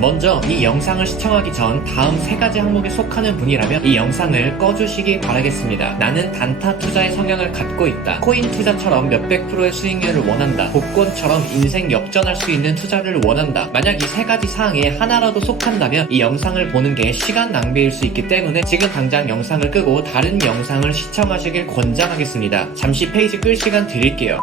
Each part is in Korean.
먼저 이 영상을 시청하기 전 다음 3가지 항목에 속하는 분이라면 이 영상을 꺼주시기 바라겠습니다. 나는 단타 투자의 성향을 갖고 있다. 코인 투자처럼 몇백 프로의 수익률을 원한다. 복권처럼 인생 역전할 수 있는 투자를 원한다. 만약 이 3가지 사항에 하나라도 속한다면 이 영상을 보는 게 시간 낭비일 수 있기 때문에 지금 당장 영상을 끄고 다른 영상을 시청하시길 권장하겠습니다. 잠시 페이지 끌 시간 드릴게요.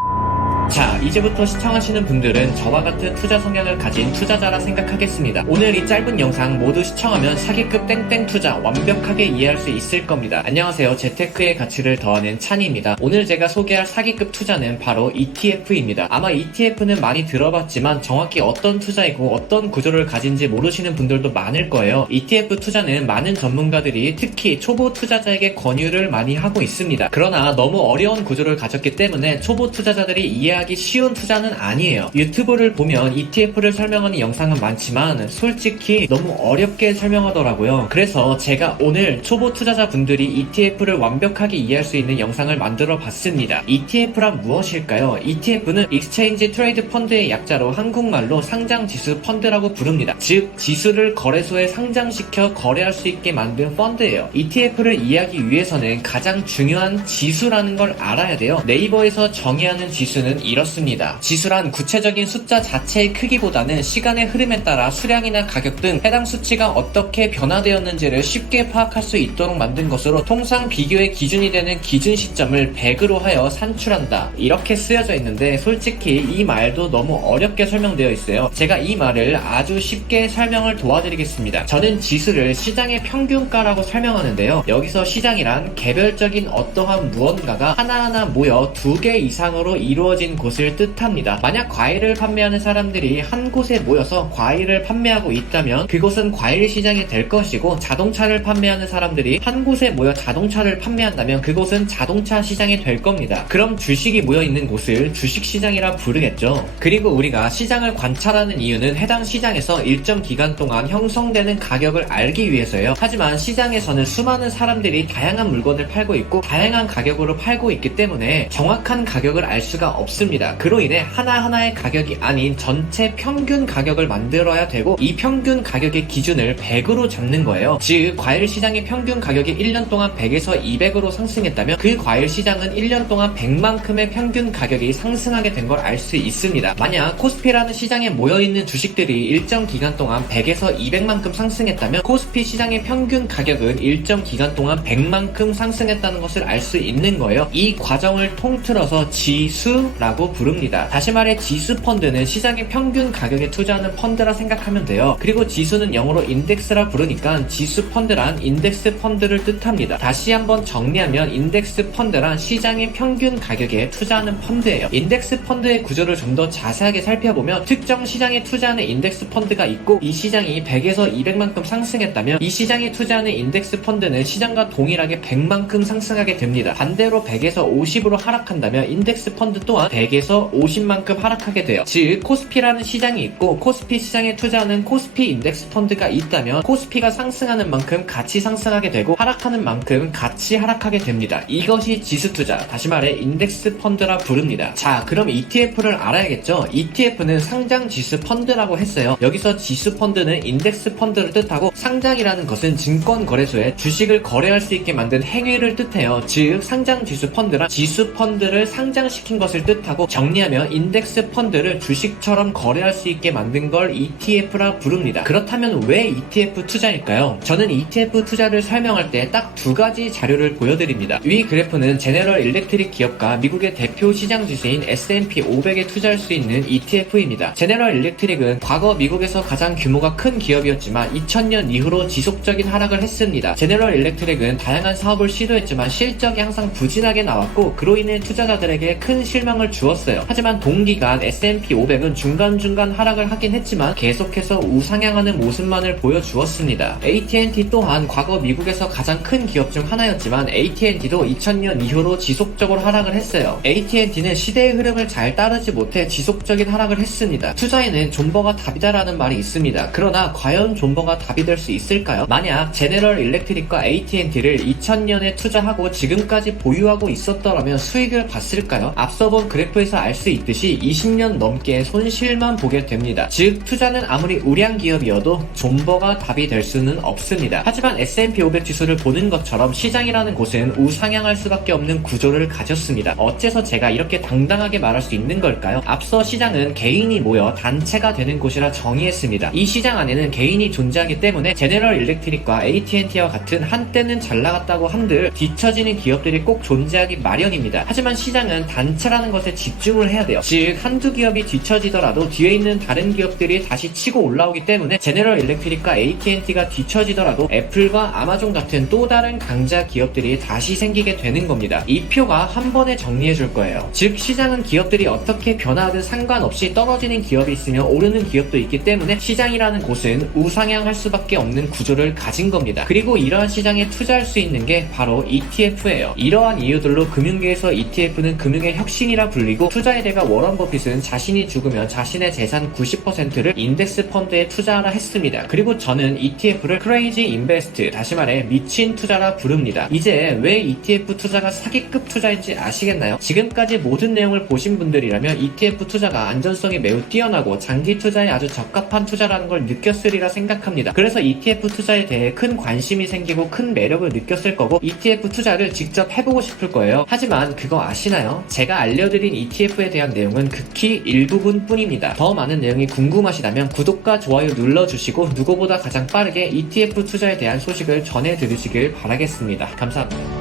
자, 이제부터 시청하시는 분들은 저와 같은 투자 성향을 가진 투자자라 생각하겠습니다. 오늘 이 짧은 영상 모두 시청하면 사기급 땡땡 투자 완벽하게 이해할 수 있을 겁니다. 안녕하세요. 재테크의 가치를 더하는 찬이입니다. 오늘 제가 소개할 사기급 투자는 바로 ETF입니다. 아마 ETF는 많이 들어봤지만 정확히 어떤 투자이고 어떤 구조를 가진지 모르시는 분들도 많을 거예요. ETF 투자는 많은 전문가들이 특히 초보 투자자에게 권유를 많이 하고 있습니다. 그러나 너무 어려운 구조를 가졌기 때문에 초보 투자자들이 이해하기 쉬운 투자는 아니에요. 유튜브를 보면 ETF를 설명하는 영상은 많지만 솔직히 너무 어렵게 설명하더라고요. 그래서 제가 오늘 초보 투자자분들이 ETF를 완벽하게 이해할 수 있는 영상을 만들어 봤습니다. ETF란 무엇일까요? ETF는 Exchange Trade Fund의 약자로 한국말로 상장지수 펀드라고 부릅니다. 즉 지수를 거래소에 상장시켜 거래할 수 있게 만든 펀드예요. ETF를 이해하기 위해서는 가장 중요한 지수라는 걸 알아야 돼요. 네이버에서 정의하는 지수는 이렇습니다. 지수란 구체적인 숫자 자체의 크기보다는 시간의 흐름에 따라 수량이나 가격 등 해당 수치가 어떻게 변화되었는지를 쉽게 파악할 수 있도록 만든 것으로 통상 비교의 기준이 되는 기준 시점을 100으로 하여 산출한다. 이렇게 쓰여져 있는데 솔직히 이 말도 너무 어렵게 설명되어 있어요. 제가 이 말을 아주 쉽게 설명을 도와드리겠습니다. 저는 지수를 시장의 평균가라고 설명하는데요. 여기서 시장이란 개별적인 어떠한 무언가가 하나하나 모여 2개 이상으로 이루어진 곳을 뜻합니다. 만약 과일을 판매하는 사람들이 한 곳에 모여서 과일을 판매하고 있다면 그곳은 과일 시장이 될 것이고, 자동차를 판매하는 사람들이 한 곳에 모여 자동차를 판매한다면 그곳은 자동차 시장이 될 겁니다. 그럼 주식이 모여 있는 곳을 주식시장이라 부르겠죠. 그리고 우리가 시장을 관찰하는 이유는 해당 시장에서 일정 기간 동안 형성되는 가격을 알기 위해서예요. 하지만 시장에서는 수많은 사람들이 다양한 물건을 팔고 있고 다양한 가격으로 팔고 있기 때문에 정확한 가격을 알 수가 없습니다. 그로 인해 하나하나의 가격이 아닌 전체 평균 가격을 만들어야 되고, 이 평균 가격의 기준을 100으로 잡는 거예요. 즉 과일 시장의 평균 가격이 1년 동안 100에서 200으로 상승했다면 그 과일 시장은 1년 동안 100만큼의 평균 가격이 상승하게 된 걸 알 수 있습니다. 만약 코스피라는 시장에 모여있는 주식들이 일정 기간 동안 100에서 200만큼 상승했다면 코스피 시장의 평균 가격은 일정 기간 동안 100만큼 상승했다는 것을 알 수 있는 거예요. 이 과정을 통틀어서 지수라고 부릅니다. 다시 말해 지수 펀드는 시장의 평균 가격에 투자하는 펀드라 생각하면 돼요. 그리고 지수는 영어로 인덱스라 부르니까 지수 펀드란 인덱스 펀드를 뜻합니다. 다시 한번 정리하면 인덱스 펀드란 시장의 평균 가격에 투자하는 펀드예요. 인덱스 펀드의 구조를 좀 더 자세하게 살펴보면 특정 시장에 투자하는 인덱스 펀드가 있고, 이 시장이 100에서 200만큼 상승했다면 이 시장에 투자하는 인덱스 펀드는 시장과 동일하게 100만큼 상승하게 됩니다. 반대로 100에서 50으로 하락한다면 인덱스 펀드 또한 100에서 50만큼 하락하게 돼요. 즉 코스피라는 시장이 있고 코스피 시장에 투자하는 코스피 인덱스 펀드가 있다면 코스피가 상승하는 만큼 같이 상승하게 되고 하락하는 만큼 같이 하락하게 됩니다. 이것이 지수 투자, 다시 말해 인덱스 펀드라 부릅니다. 자, 그럼 ETF를 알아야겠죠. ETF는 상장 지수 펀드라고 했어요. 여기서 지수 펀드는 인덱스 펀드를 뜻하고, 상장이라는 것은 증권 거래소에 주식을 거래할 수 있게 만든 행위를 뜻해요. 즉 상장 지수 펀드란 지수 펀드를 상장시킨 것을 뜻하고, 정리하면 인덱스 펀드를 주식처럼 거래할 수 있게 만든 걸 ETF라 부릅니다. 그렇다면 왜 ETF 투자일까요? 저는 ETF 투자를 설명할 때 딱 2가지 자료를 보여드립니다. 위 그래프는 제너럴 일렉트릭 기업과 미국의 대표 시장 지수인 S&P 500에 투자할 수 있는 ETF입니다. 제너럴 일렉트릭은 과거 미국에서 가장 규모가 큰 기업이었지만 2000년 이후로 지속적인 하락을 했습니다. 제너럴 일렉트릭은 다양한 사업을 시도했지만 실적이 항상 부진하게 나왔고, 그로 인해 투자자들에게 큰 실망을 주었어요. 하지만 동기간 S&P 500은 중간중간 하락을 하긴 했지만 계속해서 우상향하는 모습만을 보여주었습니다. AT&T 또한 과거 미국에서 가장 큰 기업 중 하나였지만 AT&T도 2000년 이후로 지속적으로 하락을 했어요. AT&T는 시대의 흐름을 잘 따르지 못해 지속적인 하락을 했습니다. 투자에는 존버가 답이다라는 말이 있습니다. 그러나 과연 존버가 답이 될 수 있을까요? 만약 제너럴 일렉트릭과 AT&T를 2000년에 투자하고 지금까지 보유하고 있었더라면 수익을 봤을까요? 앞서 본 그래프 그래프에서 알 수 있듯이 20년 넘게 손실만 보게 됩니다. 즉 투자는 아무리 우량 기업이어도 존버가 답이 될 수는 없습니다. 하지만 S&P 500 지수를 보는 것처럼 시장이라는 곳은 우상향할 수밖에 없는 구조를 가졌습니다. 어째서 제가 이렇게 당당하게 말할 수 있는 걸까요? 앞서 시장은 개인이 모여 단체가 되는 곳이라 정의했습니다. 이 시장 안에는 개인이 존재하기 때문에 제너럴 일렉트릭과 AT&T와 같은 한때는 잘 나갔다고 한들 뒤처지는 기업들이 꼭 존재하기 마련입니다. 하지만 시장은 단체라는 것에 집중을 해야 돼요. 즉 한두 기업이 뒤처지더라도 뒤에 있는 다른 기업들이 다시 치고 올라오기 때문에 제너럴 일렉트릭과 AT&T가 뒤처지더라도 애플과 아마존 같은 또 다른 강자 기업들이 다시 생기게 되는 겁니다. 이 표가 한 번에 정리해 줄 거예요. 즉 시장은 기업들이 어떻게 변화하든 상관없이 떨어지는 기업이 있으며 오르는 기업도 있기 때문에 시장이라는 곳은 우상향할 수밖에 없는 구조를 가진 겁니다. 그리고 이러한 시장에 투자할 수 있는 게 바로 ETF예요. 이러한 이유들로 금융계에서 ETF는 금융의 혁신이라 불리고 투자의 대가 워런 버핏은 자신이 죽으면 자신의 재산 90%를 인덱스 펀드에 투자하라 했습니다. 그리고 저는 ETF를 크레이지 인베스트, 다시 말해 미친 투자라 부릅니다. 이제 왜 ETF 투자가 사기급 투자인지 아시겠나요? 지금까지 모든 내용을 보신 분들이라면 ETF 투자가 안전성이 매우 뛰어나고 장기 투자에 아주 적합한 투자라는 걸 느꼈으리라 생각합니다. 그래서 ETF 투자에 대해 큰 관심이 생기고 큰 매력을 느꼈을 거고 ETF 투자를 직접 해보고 싶을 거예요. 하지만 그거 아시나요? 제가 알려드린 ETF에 대한 내용은 극히 일부분 뿐입니다. 더 많은 내용이 궁금하시다면 구독과 좋아요 눌러주시고 누구보다 가장 빠르게 ETF 투자에 대한 소식을 전해드리시길 바라겠습니다. 감사합니다.